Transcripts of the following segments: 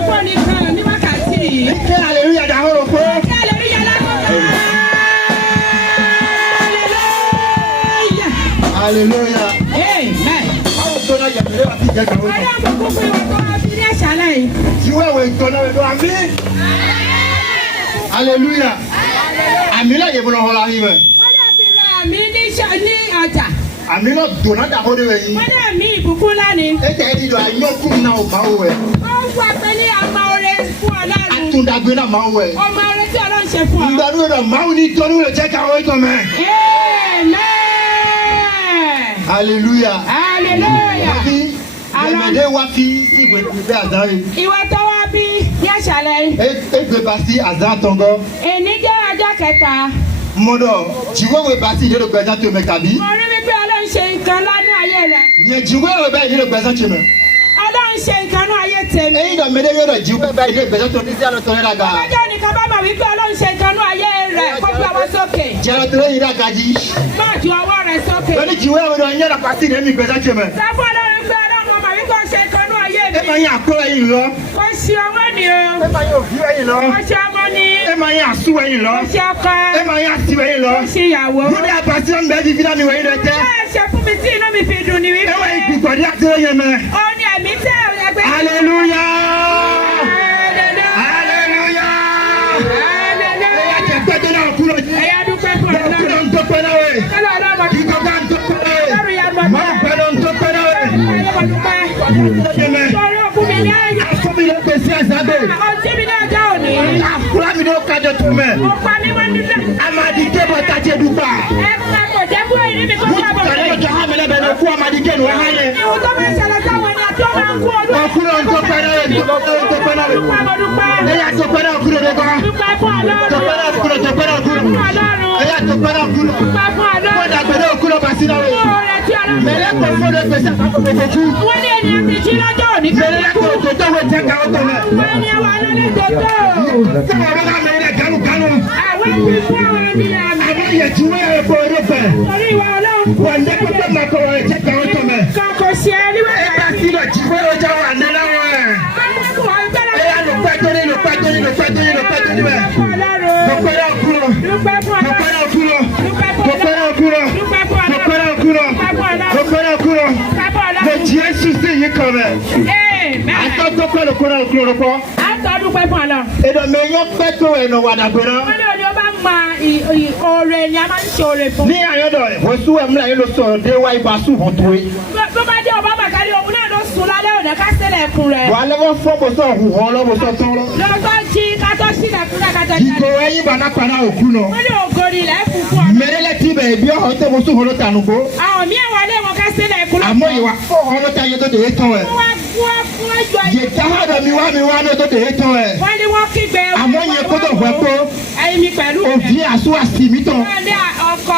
Hallelujah, hallelujah. Amen. Hallelujah. Amila yebona hola hiwe. Amila dona da hode we yi. Mi bukula ni. Ete edi do anyokum na o mawe. O wa pele amaore fún Ọlọ́run. Atunda gbe na mawe. O maore tí Ọlọ́run ṣe fún ọ. Ngbaru do mawu ni tonu le check away to me. Amen. Hallelujah. Hallelujah. Amede wa fi si we be azare. Ìwọ tó wá bí ya ṣàlẹ̀. E gbe ba si azan tongo. Eni jẹ́ ọjọ́ kẹta. Modo, jiwe we ba si de lo gbesan to me kabi. Mo rí bí Ọlọ́run ṣe nǹkan lanu ayé rẹ̀. Ye jiwe we ba de lo gbesan to me. Ọlọ́run ṣe nǹkan nu ayé tèmi. Eyin do mede yo do jiwe ba de gbesan to ni si alo to ra ga. Ọjọ́ ni kan bá ma wí pé Ọlọ́run ṣe nǹkan nu ayé rẹ̀ kó fi ọwọ́ sókè. Je lo to yin ra gaji. Má ju ọwọ́ rẹ̀ sókè. Oni jiwe we do yin ra pa si de mi gbesan to me. Sọ fún Ọlọ́run pé Ọlọ́run ma wí pé ó ṣe nǹkan nu ayé mi. E ma yin àpò ẹ̀yin lọ. Ó ṣe ọwọ́ ni o. E ma yin òbí ẹ̀yin lọ. Ó ṣe ọmọ ni. E ma yin asu ẹ̀yin lọ. Ó ṣe ọkọ. E ma yin asi ẹ̀yin lọ. Ó ṣe ìyàwó. Mo ní abasi on be di vida mi we yin te. Ṣe fún mi tí inú mi fi dùn ni wí pé. E wa igbo di ati oye me. Ó ní ẹ̀mí tẹ́ ẹgbẹ́. Hallelujah. Hallelujah. Hallelujah. E je pe na kúrò. E ya dúpẹ́ fún Ọlọ́run. Kúrò n tó pẹ́ na we. Ki ko ga n tó pẹ́ na we. Ma pe no n tó pẹ́ na we. Akomi lo pe si azabe. Akura mi no kaje to me. Amadi ke bota je dupa. Mutare lo jaha mele be no ku amadi ke no haye. Akura on to pera e to pera. E ya to pera akura de ba. To pera akura to pera akura. E ya to pera akura. Mo da pe no akura ba si na we. Mele ko fo de pe sa ko ko ku. Wọ́n ní ẹni àti jí lọ́jọ́ òní. Mele ko to to we te ka o to me. Wọ́n ní wa lo le to to. Se wa ba me re galu galu. Àwọn ti fún àwọn ni la mi. Àwọn ye ti we e bo re pe. Orí wa Ọlọ́run. Wọ́n de ko to ma ko e te ka o to me. Kan ko se ri we. E ba si lo ji we o ja wa na la wo e. E ya lo pe to ni lo pe to ni lo pe to ni lo pe to ni me. Mo pe ra kúrò. Dúpẹ́ fún Ọlọ́run. Mo pe ra kúrò. Dúpẹ́ fún Ọlọ́run. Mo pe ra kúrò. Dúpẹ́ fún Ọlọ́run. Mo pe ra kúrò. Mo pe ra kúrò. Le Jésus si yi kan me. Amen. Ato to pe lo kúrò kúrò ko. Ato dúpẹ́ fún Ọlọ́run. E do me yan pe to e no wa dagbero. Wọ́n ní o bá ma ore ni a máa ń ṣe ore fún. Ní ayodo wo su e mla lo so de wa iba su ho to yi. Bó bá jẹ́ Ọba Makari òun náà ló sùn lálẹ́ òde ká ṣílẹ̀kùn rẹ̀. Wa le wo fo bo so hu ho lo bo so ton lo. Lo so ji ká tó ṣílẹ̀kùn rẹ̀ ká tó. Iko eyin ba na pa na oku no. Wọ́n ní ògori le fún fún ọ. Merele ti be bi o to bo su ho lo tanu ko. Àwọn mi wa le wọn ká ṣílẹ̀kùn. Àmọ́ ìwà fo ho lo ta ye to de ton e. Ye ta ha do mi wa no to de ton e. Wọ́n ní wọ́n kígbe. Àmọ́ ye ko to gbe po. Ẹ̀yin mi pẹ̀lú. Obi asu asi mi ton. Wọ́n ní ọkọ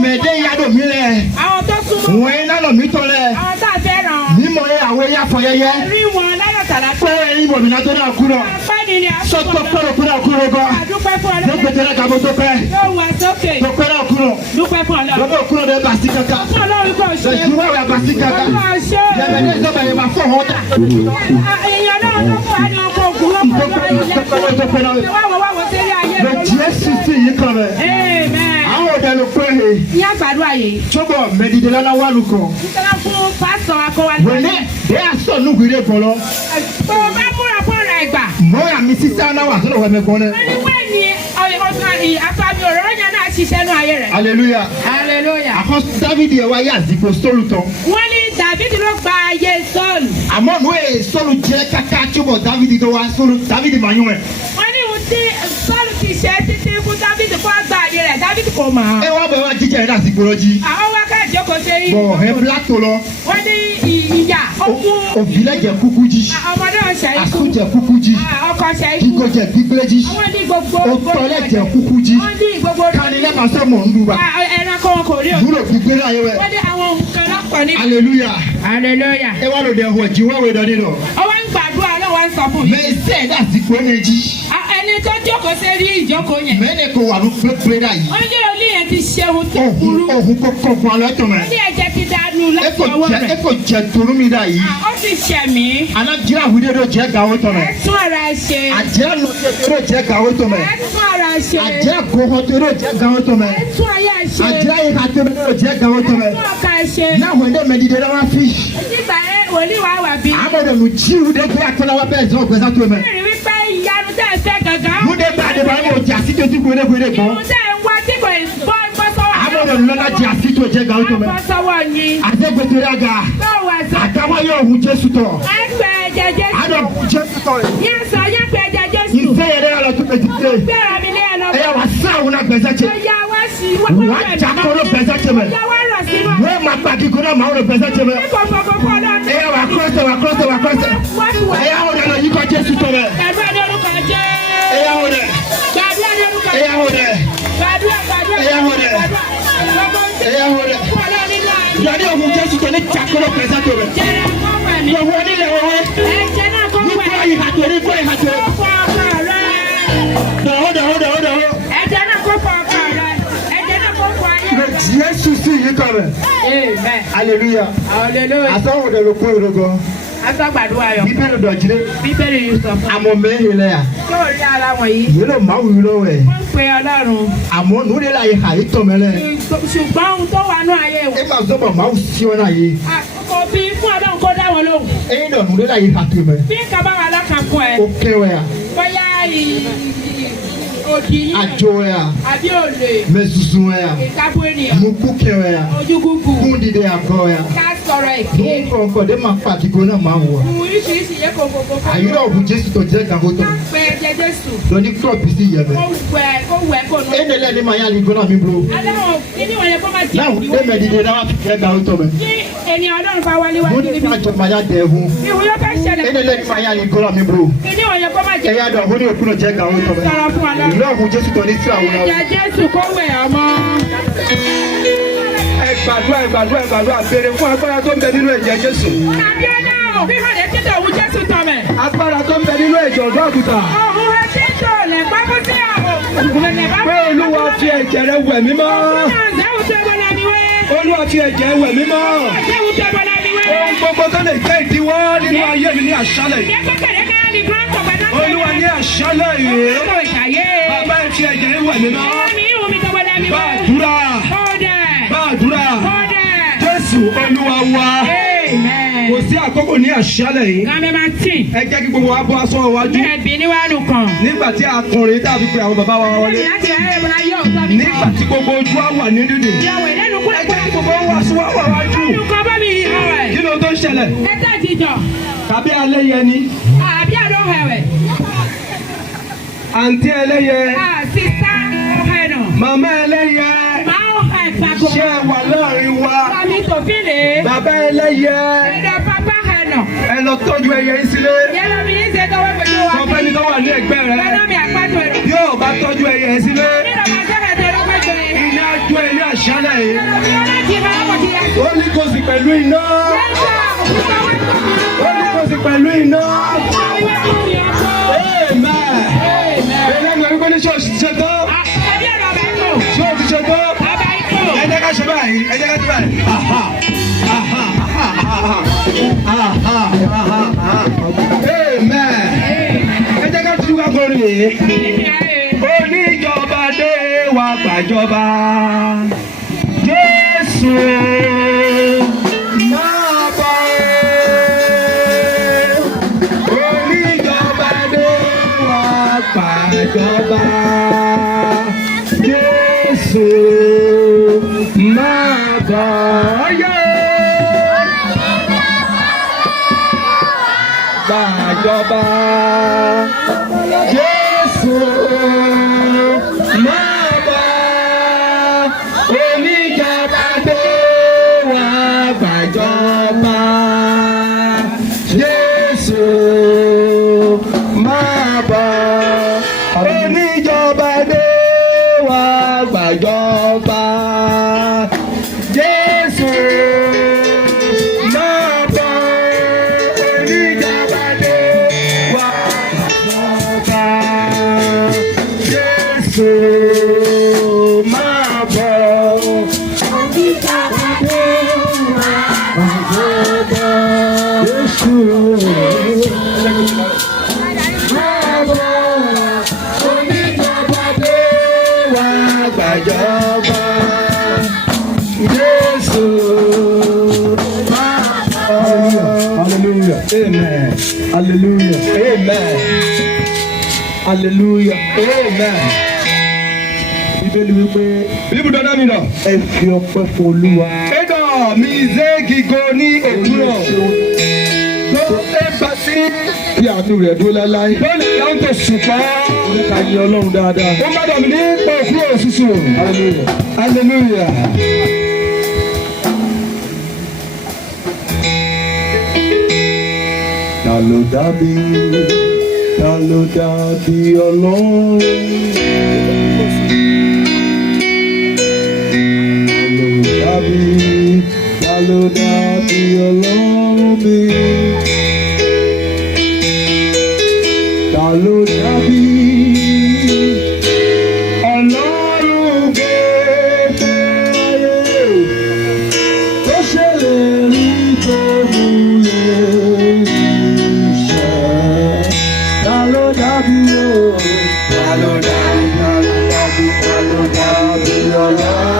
mede ya do mi le. Àwọn tó súnmọ́. Wọ́n na lo mi ton le. Àwọn tá fẹ́ràn. Mi mo ye àwọn ya fo yeye. Rí wọn láyọ̀ tala. Pe ẹ̀yin bo mi na to na kúrò. Fani ni a. So to kúrò go. Dúpẹ́ fún Ọlọ́run. Mo gbete la ka bo to pe. Yo wa sókè. To pe na kúrò. Dúpẹ́ fún Ọlọ́run. Bo kúrò de ba si kaka. Fún Ọlọ́run ko ṣe. Se juwa wa ba si kaka. Ya me de so ba ye ma fo ho ta. Èyàn náà ló fún ani ọkọ ògùn ló fún wa ilé. Wá se rí ayé. Le Jésus si yi kan me. Amen. Àwọn de lo pe he. Ní àgbàdua yìí. Chobo medide la na wa lu ko. Ìtara fún pastor akọwali. Wele de aso nu gire folo. Bó bá múra fún ra ìgbà. Mo ya mi sisa na wa so lo we me ko ne. Oni we ni afami ọ̀rọ̀ yan náà ṣiṣẹ́ nu ayé rẹ̀. Hallelujah. Hallelujah. Akos David ye wa ya zipo solu ton. Wọ́n ní David ló gba ayé Saul. Àmọ́ no e solu jẹ́ kaka chobo David do wa solu David ma yun e. Wọ́n ní tí Saul ti ṣe títí fún David kó gba ayé rẹ̀ David kò mọ̀. E wa be wa jíjẹ na zipo ji. Àwọn wa ka jókòó ṣe yi. Bo he plateau lo. Wọ́n ní ìyà o village kuku ji. Ọmọdé o ṣe ikú. Asu jẹ kuku ji. Ọkọ ṣe ikú. Kiko jẹ gbigbe ji. Wọ́n ní gbogbo o tole jẹ kuku ji. Wọ́n ní gbogbo kan le ma so mo ndu ba. Ẹran ko wọn kò rí o. Dúró gbigbe la ye we. Wọ́n ní àwọn kan la pọ̀ ní. Hallelujah. Hallelujah. E wa lo de ho ji wa we do ni do. O wa ń gbàdúrà Ọlọ́run wa ń sọ fún mi. Me say that the energy. Ẹni ẹni tó jókòó sórí ìjókòó yẹn. Mẹ́ni kò wà ló pé dà yìí. Ó ní olú yẹn ti ṣe ohun tó burú. Òhun kò kọ̀ọ̀kan alọ́tọ̀ mẹ́. Ó ní ẹ̀jẹ̀ ti dànù láti ọwọ́ rẹ̀. Ẹ kò jẹ tòrú mi dà yìí. Ó ti ṣẹ̀ mí. Alájírà wíde ló jẹ́ gàwó tọ̀ mẹ́. Ẹ tún ọ̀rọ̀ ẹ ṣe. Àjẹ́ ló jẹ́ gàwó tọ̀ mẹ́. Ẹ tún ọ̀rọ̀ ẹ ṣe. Àjẹ́ àkókò tó ló jẹ́ gàwó tọ̀ mẹ́. Ẹ tún ọ̀yà ẹ ṣe. Àjẹ́ ìhà tó ló jẹ́ gàwó tọ̀ mẹ́. Ẹ tún ọ̀ka ẹ ṣe. Náà wẹ̀ mẹ́dìdẹ́ náà wá fi. Nígbà wòlíì wá wà bí. Àmọ̀dọ̀ ló jíru dé pé akọ́láwá bẹ́ẹ̀ sọ ọ̀gbẹ́sà tó mẹ́. Bẹ́ẹ̀ni wípé ìyanu tẹ̀ ń fẹ́ gangan. Múdé bá a dé bá a mọ̀ jà sí tó ti gbódé gbódé kan. Ìhun tẹ̀ ń wá tí kò bọ́ sọ́wọ́. Àmọ̀dọ̀ lọ́la jà sí tó jẹ́ gàwó tọ̀ mẹ́. Bọ́ sọ́wọ́ yín. Àtẹ̀gbẹ̀tẹ̀ rẹ̀ ga. Báwo wà sọ? Àtàwọn yóò hu Jésù tọ̀. Ẹ pẹ ẹ̀jẹ̀ Jésù. Àdọ̀ Jésù tọ̀ rẹ̀. Yẹn sọ yẹn pẹ ẹ̀jẹ̀ Jésù. Ìfẹ́ yẹn dẹ́ ọ̀rọ̀ tó pẹ̀ títí. Bẹ́ẹ̀rẹ̀ mi lé ẹ lọ. Ẹ̀yà wà sáwọn náà gbẹ̀sẹ̀ tẹ̀. Ẹ̀yà wá sí Wà á jà kọ́rọ́ gbẹ̀sẹ̀ tẹ̀ mẹ́. Ẹ̀yà wá rọ̀ sínú. Wọ́n máa gbàgì kó náà máa wọ̀ gbẹ̀sẹ̀ tẹ̀ mẹ́. Ẹ̀yà wà kọ́sẹ̀ wà kọ́sẹ̀ wà kọ́sẹ̀. Ẹ̀yà wọ̀ dẹ̀ lọ yí kọ́ Jésù tọ̀ rẹ̀. Gbàdúrà ní orúkọ Jésù. Ẹ̀yà wọ̀ dẹ̀. Gbàdúrà ní orúkọ Jésù. Ẹ̀yà wọ̀ dẹ̀. Gbàdúrà. Ẹ̀yà wọ̀ dẹ̀. Ẹ̀yà wọ̀ dẹ̀. Ìyáni òun Jésù tọ̀ ní jàkọ́rọ́ gbẹ̀sẹ̀ tọ̀ rẹ̀. Wọ́n wọ́n nílẹ̀ wọ́wọ́. Nígbà ìhàtò nígbà ìhàtò. Dọ̀wọ́. Jésù sí yìí kọ̀ rẹ̀. Hallelujah. Asọ́wọ́ dẹ̀ ló kó ìrógọ́. Asọ́gbàdúrà yọ. Bíbélì dọ̀jídé. Bíbélì yìí sọ fún mi. Àmọ̀ mẹ́rin lẹ́yà. Yóò rí ara wọ̀nyí. Yìí ló máa wù lọ́wọ́ ẹ̀. Wọ́n pe Ọlọ́run. Àmọ́ nù lè láyé àyè tọ̀ mẹ́lẹ̀. Ṣùgbọ́n ohun tó wà ní ayé wọn. Ẹ máa sọ bọ̀ máa wù sí wọn láyé. Kò bí fún Ọlọ́run kó dá wọn lóhùn. Ẹyin náà nù lè láyé àtò mẹ́. Bí kaba wà lọ́kàn fún ẹ. Ó kẹwẹ́ à. Bóyá òdì yìí. Àjọ ẹ̀ à. Àbí òlè. Mẹ́sùsùn ẹ̀ à. Ìkábú ènìyàn. Mukú kẹwẹ́ à. Ojú gúgù. Kúndìdé àgọ́ ẹ̀ à. Ká sọ̀rọ̀ èké. Lóun kọ̀ọ̀kan dé máa pàtí kó náà máa wọ̀. Mú oríṣiríṣi yẹ kò gbogbo. Àyúrò òun Jésù tó jẹ́ gàgó tó. Ká pé ẹ̀jẹ̀ Jésù. Lọ́ní kúrọ̀pì sí ìyẹ̀mẹ̀. Kó wẹ̀ kó nù. Ẹnì lẹ́ni máa yá ni gbọ́dọ̀ mi bro. Aláwọ̀ kíní wọ̀nyẹn kó má jẹ́ Náà ìwé. lé mẹ́dìdé náà wá fi kẹ́ gàgó tó mẹ́. Kí ènìyàn Ọlọ́run bá wálé wá Mo ní níbi. ìfàjọ máa yá dẹ̀ ẹ̀hún. Ìwé yóò fẹ́ ṣẹlẹ̀. Ẹnì lẹ́ni máa yá ni gbọ́dọ̀ mi bro. Kíní wọ̀nyẹn kó má jẹ́. Ẹ̀yà dọ̀ ọ̀hún ní òkú náà jẹ́ gàgó tó mẹ́. Sọ̀rọ̀ fún Ọlọ́run. Ìlú ọ̀hún Jésù tó ní sí àwọn ọ̀hún. Ẹ̀jẹ̀ Jésù kó wẹ̀ ọmọ. Ẹ gbàdúrà béèrè fún agbára tó ń bẹ nínú ẹ̀jẹ̀ Jésù. Abíọ́lá òfin hàlẹ́ títọ̀ òun Jésù tọ̀ mẹ́. Agbára tó ń bẹ nínú ẹ̀jẹ̀ ọ̀dọ́ àgùntàn. Òun rẹ̀ títọ̀ lẹ̀ pápá sí àbò. Pé Olúwa fi ẹ̀jẹ̀ rẹ̀ wẹ̀ mí mọ́. Olúwa fi ẹ̀jẹ̀ wẹ̀ mí mọ́. Ohun gbogbo tó lè jẹ́ ìdíwọ́ nínú ayé mi ní àṣálẹ̀ yìí. Olúwa ní àṣálẹ̀ yìí. Bàbá ẹ fi ẹ̀jẹ̀ wẹ̀ mí mọ́. Gbàdúrà. Jésù Olúwa wa. Kò sí àkókò ní àṣálẹ̀ yìí. Ẹ jẹ́ kí gbogbo wa bọ́ aṣọ iwájú. Nígbà tí akọrin tàbí pé àwọn bàbá wa wọlé. Nígbà tí gbogbo ojú wa wà ní dídì. Ẹ jẹ́ kí gbogbo wa aṣọ wa wà wájú. Kí ló tó ń ṣẹlẹ̀? Tàbí alẹ́ yẹ ni. Àǹtí ẹlẹ́yẹ. Màmá ẹlẹ́yẹ. Ṣé ẹ wà láàrin wa? Bàbá ẹlẹ́yẹ. Ẹ lọ tọ́jú ẹyẹ yín sílé. Sọ fẹ́ni tó wà ní ẹgbẹ́ rẹ. Yóò bá tọ́jú ẹyẹ yín sílé. Iná jó ẹ ní àṣálẹ̀ yìí. Holygost pẹ̀lú iná. Holygost pẹ̀lú iná. Amen. Ẹlẹ́nu ẹgbẹ́ ní ṣọ́ọ̀ṣì ti ṣe tán. Ṣọ́ọ̀ṣì ti ṣe tán. Ẹ jẹ́ ká ṣe báyìí. Ẹ jẹ́ ká ṣe báyìí. Amen. Ẹ jẹ́ ká tún wá kọrin yìí. Oníjọba dé wá gbàjọba. Jésù máa bọ̀. Oníjọba dé wá gbàjọba. Jésù máa bọ̀. Gbàjọba. Jésù máa bọ̀. Oníjọba dé wá gbàjọba. Jésù máa bọ̀. Oníjọba dé wá gbàjọba. Jésù máa bọ̀. Oníjọba dé wá gbàjọba. Jésù máa bọ̀. Oníjàpàdé wa gbàjọba. Jésù máa bọ̀. Oníjàpàdé wa gbàjọba. Jésù máa bọ̀. Hallelujah. Amen. Hallelujah. Amen. Hallelujah. Amen. Bíbélì wípé bíbélì dandan mi nà. Ẹ fi ọpẹ́ fún Olúwa. Ẹ̀dọ̀ mi ṣe gígo ní òwúrọ̀. Tó ẹ bá sí kí àánú rẹ̀ dúró láéláé. Lónìí ìyàwó tó ṣùpá. Oníkà yìn Ọlọ́run dáadáa. Ó má dàbí ní pọ̀ kúrò òṣùṣù. Hallelujah. Hallelujah. Ta ló dàbí Ọlọ́run? Ta ló dàbí Ọlọ́run mi? Ta ló dàbí Ọlọ́run gbogbo ayé? Tó ṣèlérí tó múlẹ̀ iṣẹ́. Ta ló dàbí o? Ta ló dàbí Ọlọ́run mi?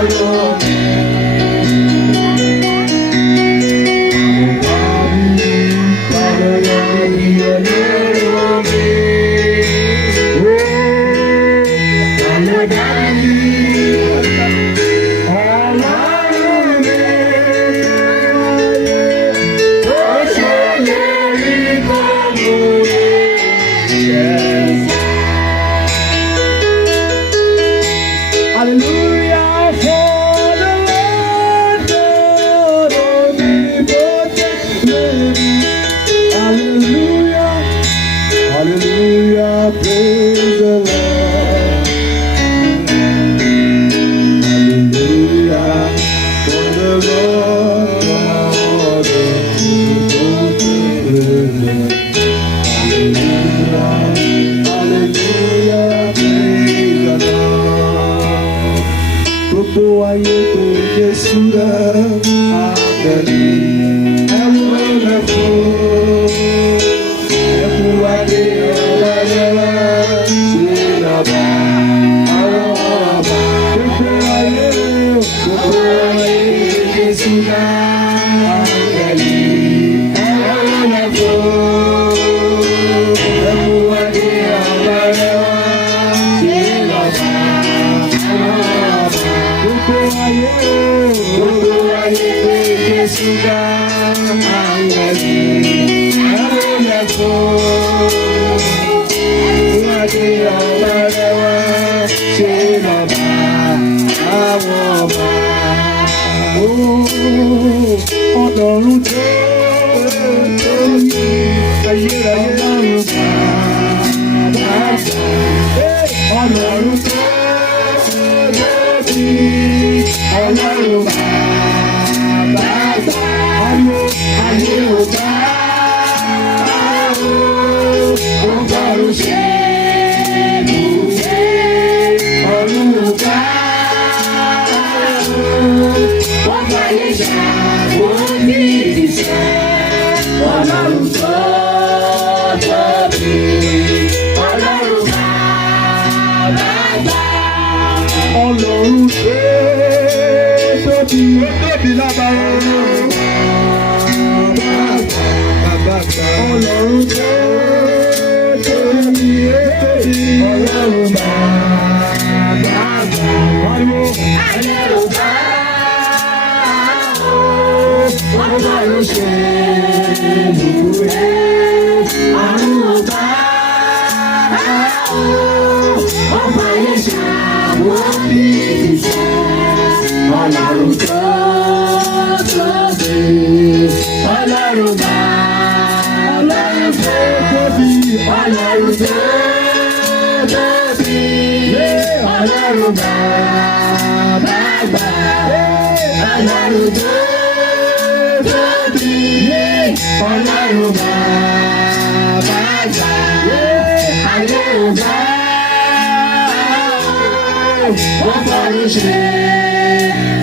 wọ́n fọ̀rọ̀ ṣe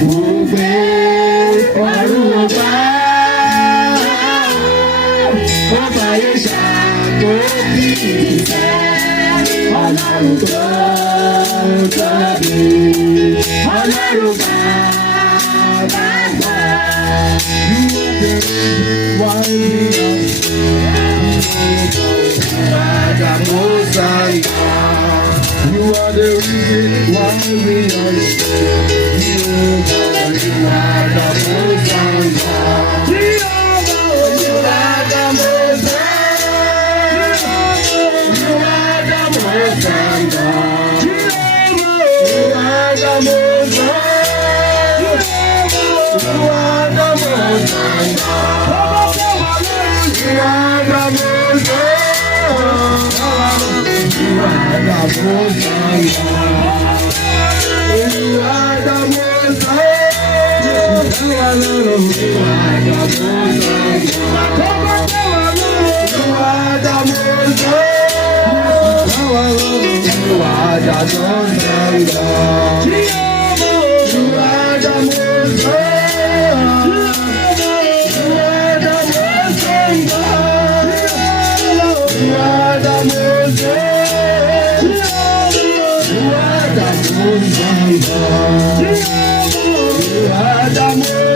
gbogbo ọ̀run ọba. Wọ́n fàyè ṣàkóbí ìfẹ́ Ọlọ́run tó tóbi. Ọlọ́run bàbá gbà. You are the reason why we are here. You are the most high. You are the most high. You are the most high. You are the most high. You are the most high. You are the most high. You are the most high. You are the most high. You are the most high. You are the most high. You are the most high. You are the most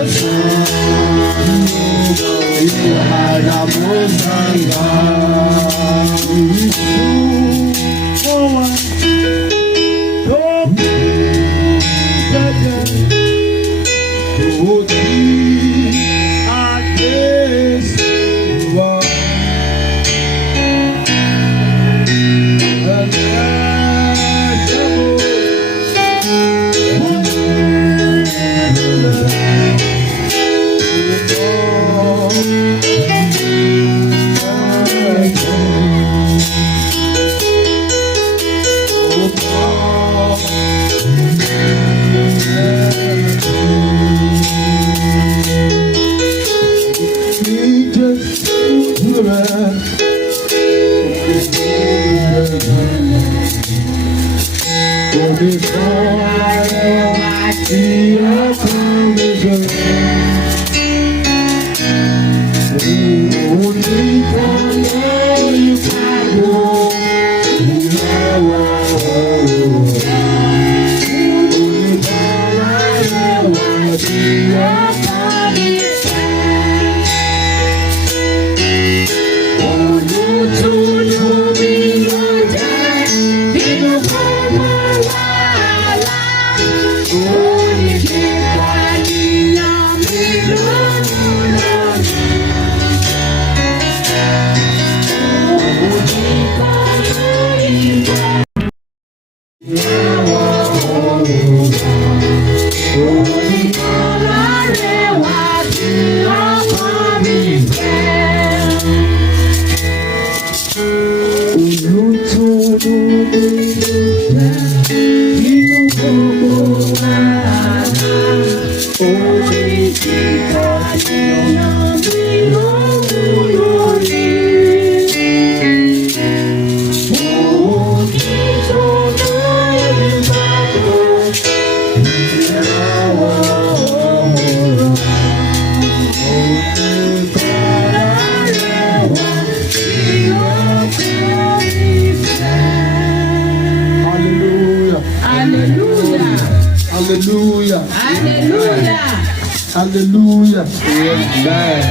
Hallelujah. Amen.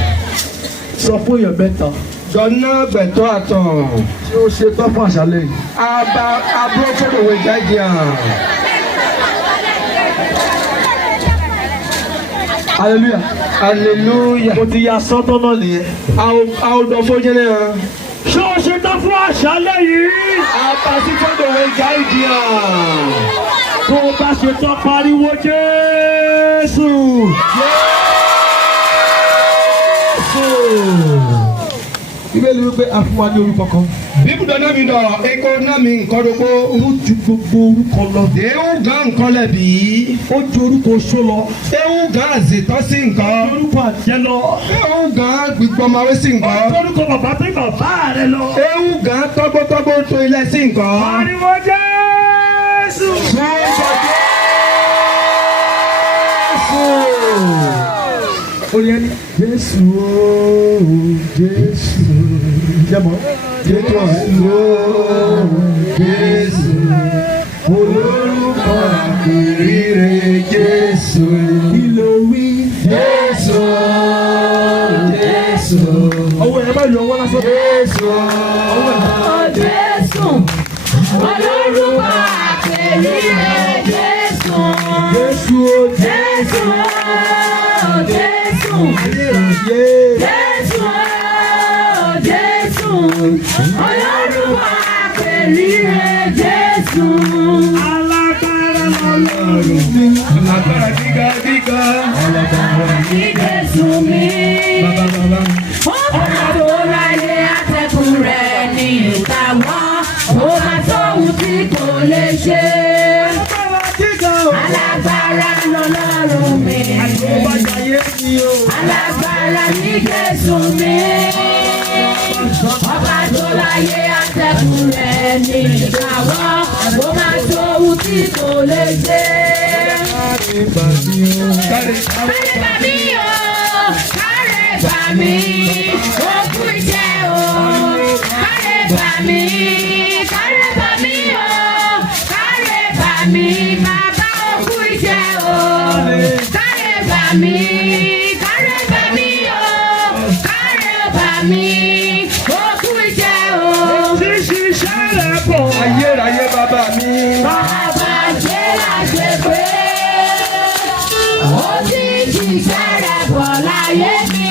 Sọ fún èèyàn mẹ́ta. Jọ̀nà gbẹ̀tọ́ àtàn. Ṣé o ṣe tán fún àṣálẹ́ yìí? Abúlé fọ́dọ̀wé jáde hàn. Hallelujah. Hallelujah. Mo ti ya sọ́tọ́ náà nìyẹn. A ò dọ̀ fún jẹ́lẹ̀ hàn. Ṣé o ṣe tán fún àṣálẹ́ yìí? Abasi fọ́dọ̀wé jáde hàn. Tó o bá ṣe tán pariwo Jésù. Bíbélì wípé a fún wa ní orúkọ kan. Bíbù dáná mi lọ, eko náà mi nǹkan dogbo. Ó ju gbogbo orúkọ lọ. Ewu gan nǹkan lẹ̀bi. Ó ju orúkọ oṣó lọ. Ewu gan àzètọ́ sí nǹkan. Ó ju orúkọ àjẹ́ lọ. Ewu gan gbígbọ́mọwé sí nǹkan. Ó ju orúkọ bàbá pé bàbá rẹ lọ. Ewu gan tọ́gbọ́tọ́gbọ́ tó ilẹ̀ sí nǹkan. Ariwo Jésù. Jésù. Oyeni Jésù ooo Jésù jẹmọ Jésù ooo Jésù olórúkọ àpèrire Jésù ìlòwí Jésù Jésù ọwọ́ ẹ̀ bá yọ ọwọ́ lásán Jésù Jésù olórúkọ àpèrire Jésù Jésù Jésù. Jésù, Jésù, Ọlọ́run àpèrire Jésù. Alágbára lọ́lọ́run mi. Alágbára gíga gíga. Alágbára ní Jésù mi. Bàbá. Ọba tó láyé atẹ́kùn rẹ̀ ní ìtàwọ́. Ó máa tóhun tí kò lè ṣe. Alágbára lọ́lọ́run mi. Alágbára ní Jésù mi. Ọba tó láyé atẹ́kùn rẹ̀ ní ìgbàwọ́. Ó máa tó ohun tí kò lè ṣe. Kárẹ̀ bà mí o, kárẹ̀ bà mí. Ó kú iṣẹ́ o, kárẹ̀ bà mí. Kárẹ̀ bà mí o, kárẹ̀ bà mí. Bàbá ó kú iṣẹ́ o, kárẹ̀ bà mí. Ayérayé bàbá mi. Bàbá ṣe láṣẹ pé ó ti ṣiṣẹ́ rẹ̀ bọ̀ láyé mi.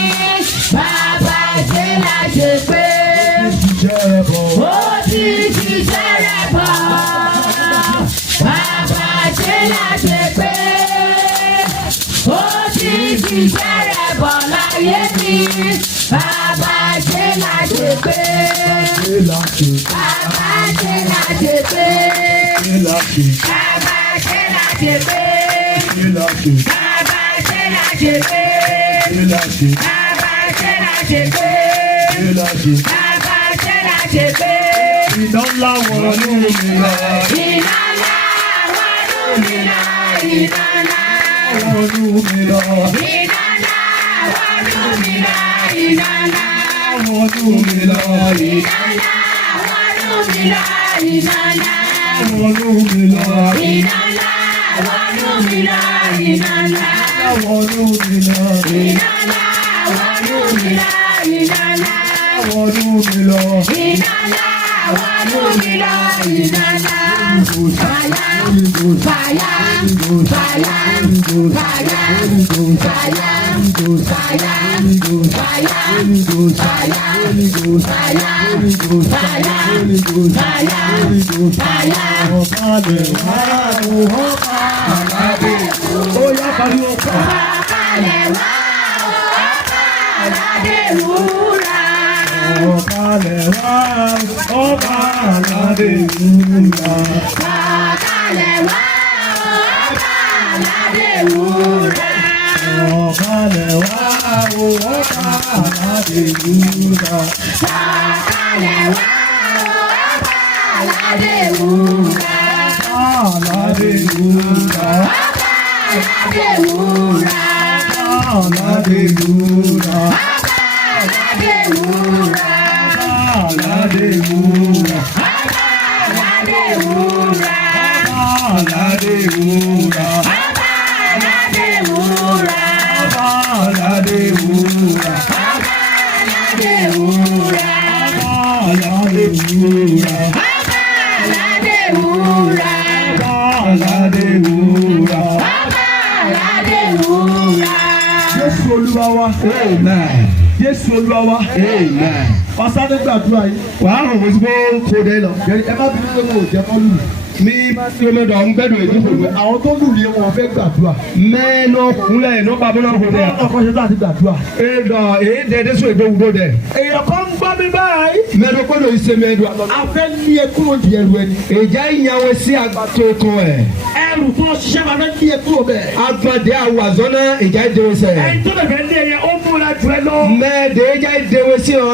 Bàbá ṣe láṣẹ pé ó ti ṣiṣẹ́ rẹ̀ bọ̀. Bàbá ṣe láṣẹ pé ó ti ṣiṣẹ́ rẹ̀ bọ̀ láyé mi. Bàbá ṣe láṣẹ pé. Bàbá ṣe láṣẹ pé. Bàbá ṣe láṣẹ pé. Bàbá ṣe láṣẹ pé. Bàbá ṣe láṣẹ pé. Bàbá ṣe láṣẹ pé. Iná ńlá wọnú mi lọ. Iná ńlá wọnú mi lọ. Iná ńlá wọnú mi lọ. Iná ńlá wọnú mi lọ. Iná ńlá wọnú mi lọ. Iná ńlá wọnú mi lọ. Iná ńlá wọnú mi lọ. Iná ńlá wọnú mi lọ. Iná ńlá wọnú mi lọ. Iná ńlá wọnú mi lọ. Iná ńlá wọnú mi lọ. Iná ńlá wọnú mi lọ. Iná ńlá fàyà fàyà fàyà fàyà Jésù Olúwa wa. Ọ̀sán gbàdúrà yìí. Wàá rò wọ́n sí pé kò dé lọ. Ẹ má bínú pé mo ò jẹ́ kọ́ lù. Mi kílómítà ọ̀hún gbẹ́dọ̀ èdè òdu. Àwọn tó lù lé wọn fẹ́ gbàdúrà. Mẹ́ẹ̀nà kúnlẹ̀ ní bàbá náà kò dé. Ọkọ̀ ṣe láti gbàdúrà. Èdè sọ èdè òwúrò dẹ̀. Èèyàn kan ń gbọ́ mi báyìí. Mẹ́ẹ̀dọ̀ kọ́ ló ń ṣe mẹ́ẹ̀dọ̀ àlọ́. A fẹ́ ní ekúrò di ẹrù ẹni. Ìjà ìyàwó sí àgbàtò kan ẹ̀. Ẹrù tó ṣiṣẹ́ máa fẹ́ ní ekúrò bẹ́ẹ̀. Agbọ̀dẹ àwàzọ́ náà ìjà ìdèwé sẹ̀. Ẹni tó lè fẹ́ lé yẹn ó múra jù ẹ lọ. Mẹ́ẹ̀dẹ̀ ìjà ìdèwé sí ọ